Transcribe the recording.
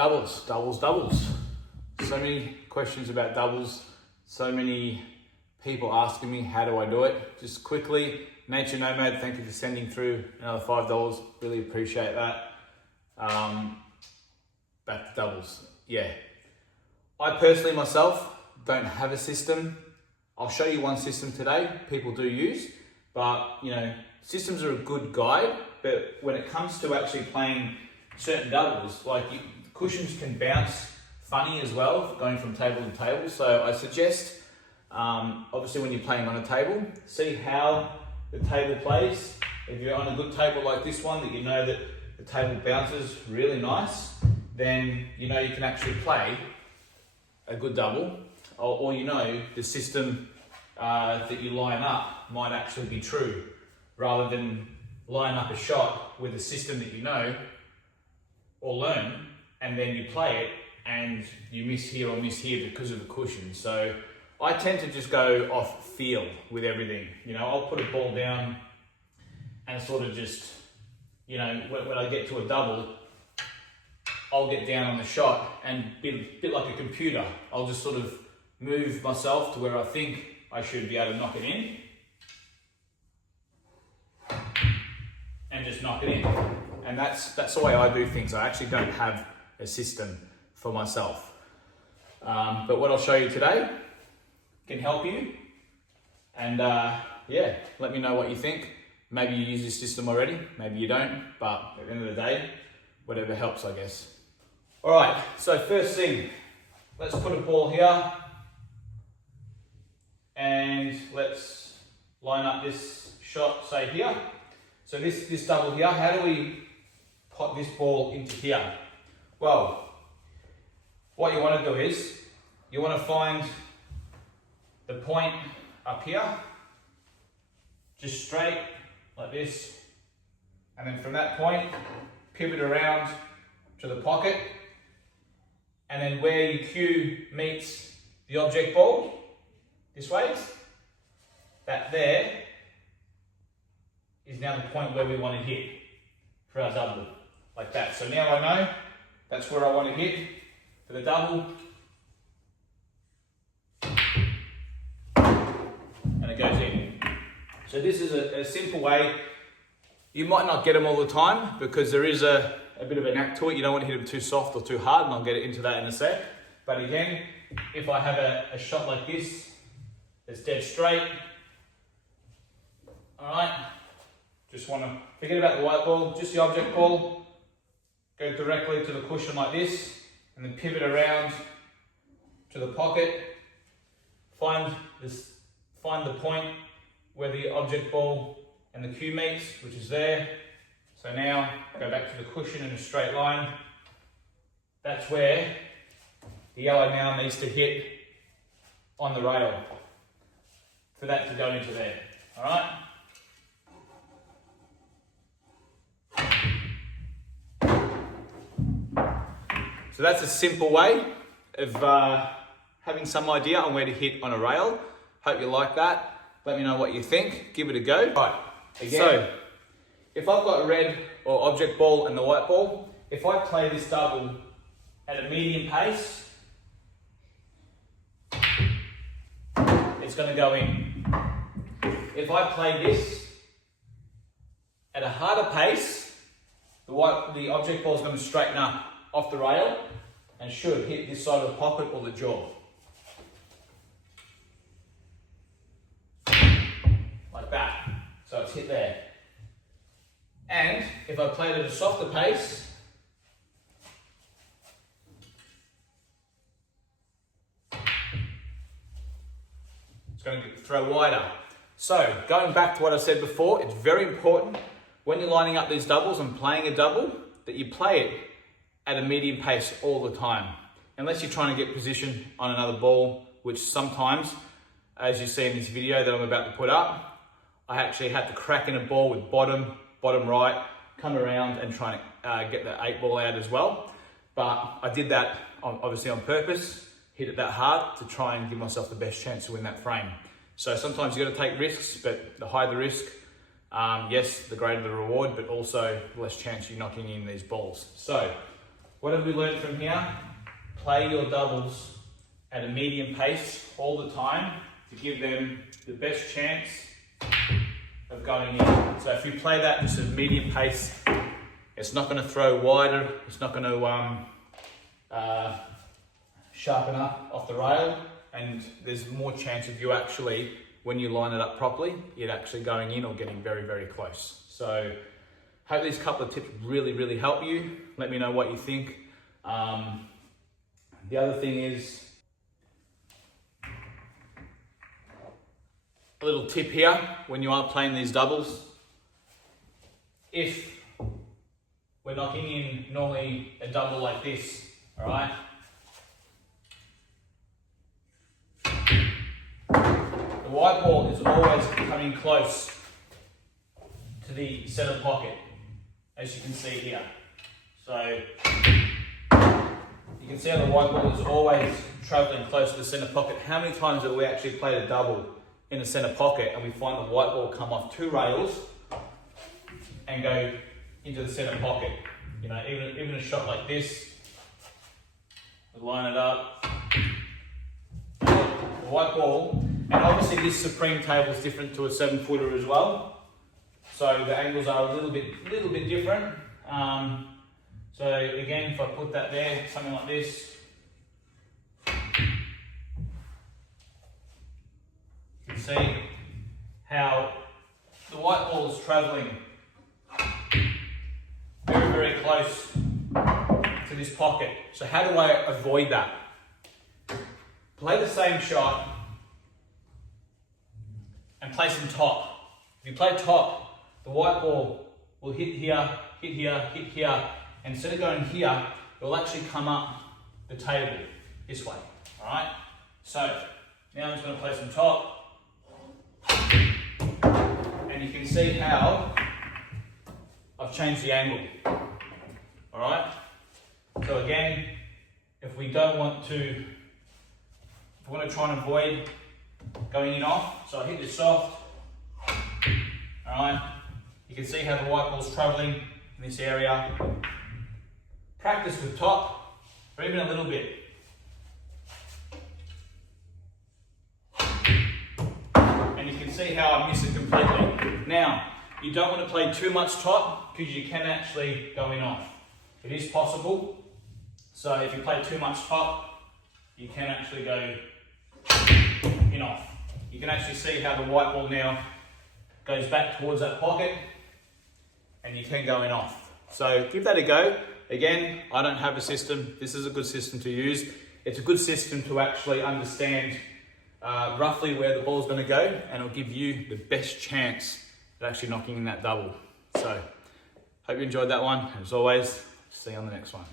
Doubles. So many questions about doubles. So many people asking me, how do I do it? Just quickly, Nature Nomad, thank you for sending through another $5. Really appreciate that. Back to doubles. Yeah. I personally myself don't have a system. I'll show you one system today people do use, but you know, systems are a good guide, but when it comes to actually playing certain doubles, like cushions can bounce funny as well, going from table to table. So I suggest, obviously when you're playing on a table, see how the table plays. If you're on a good table like this one, that you know that the table bounces really nice, then you know you can actually play a good double, or you know the system that you line up might actually be true, rather than line up a shot with a system that you know or learn, and then you play it and you miss here or miss here because of the cushion. So I tend to just go off feel with everything. You know, I'll put a ball down and sort of just, you know, when I get to a double, I'll get down on the shot and be a bit like a computer. I'll just sort of move myself to where I think I should be able to knock it in, and just knock it in. And that's the way I do things. I actually don't have a system for myself. But what I'll show you today can help you. And yeah, let me know what you think. Maybe you use this system already, maybe you don't, but at the end of the day, whatever helps, I guess. All right, so first thing, let's put a ball here and let's line up this shot, say here. So this double here, how do we put this ball into here? Well, what you want to do is, you want to find the point up here, just straight like this, and then from that point, pivot around to the pocket, and then where your cue meets the object ball, this way, that there is now the point where we want to hit for our double, like that. So now I know that's where I want to hit for the double, and it goes in. So this is a simple way. You might not get them all the time because there is a bit of a knack to it. You don't want to hit them too soft or too hard, and I'll get into that in a sec. But again, if I have a shot like this, it's dead straight. All right, just want to forget about the white ball, just the object ball. Go directly to the cushion like this, and then pivot around to the pocket. Find the point where the object ball and the cue meets, which is there. So now go back to the cushion in a straight line. That's where the yellow now needs to hit on the rail for that to go into there. All right. So that's a simple way of having some idea on where to hit on a rail. Hope you like that. Let me know what you think. Give it a go. Right. Again. So if I've got a red or object ball and the white ball, if I play this double at a medium pace, it's going to go in. If I play this at a harder pace, the object ball is going to straighten up off the rail and should hit this side of the pocket or the jaw. Like that. So it's hit there. And if I played at a softer pace, it's going to throw wider. So going back to what I said before, it's very important when you're lining up these doubles and playing a double that you play it at a medium pace all the time. Unless you're trying to get position on another ball, which sometimes, as you see in this video that I'm about to put up, I actually had to crack in a ball with bottom right, come around and try and get the 8 ball out as well. But I did that obviously on purpose, hit it that hard to try and give myself the best chance to win that frame. So sometimes you got to take risks, but the higher the risk, yes, the greater the reward, but also the less chance you're knocking in these balls. So what have we learned from here? Play your doubles at a medium pace all the time to give them the best chance of going in. So if you play that just at a medium pace, it's not going to throw wider, it's not going to sharpen up off the rail, and there's more chance of you actually, when you line it up properly, it actually going in or getting very, very close. So hope these couple of tips really help you. Let me know what you think. The other thing is, a little tip here, when you are playing these doubles, if we're knocking in normally a double like this, all right? The white ball is always coming close to the center pocket, as you can see here. So you can see how the white ball is always traveling close to the center pocket. How many times have we actually played a double in the center pocket and we find the white ball come off 2 rails and go into the center pocket? You know, even a shot like this, we line it up, the white ball, and obviously this Supreme table is different to a 7-footer as well, so the angles are a little bit different. So again, if I put that there, something like this, you can see how the white ball is traveling very close to this pocket. So how do I avoid that? Play the same shot and place them top. If you play top, the white ball will hit here, hit here, hit here, and instead of going here, it will actually come up the table this way, all right? So now I'm just going to place them top, and you can see how I've changed the angle, all right? So again, if we want to try and avoid going in off, so I hit this soft, all right? You can see how the white ball's traveling in this area. Practice with top, or even a little bit. And you can see how I miss it completely. Now, you don't want to play too much top because you can actually go in off. It is possible. So if you play too much top, you can actually go in off. You can actually see how the white ball now goes back towards that pocket, and you can go in off. So give that a go. Again, I don't have a system. This is a good system to use. It's a good system to actually understand roughly where the ball's going to go, and it'll give you the best chance at actually knocking in that double. So hope you enjoyed that one. As always, see you on the next one.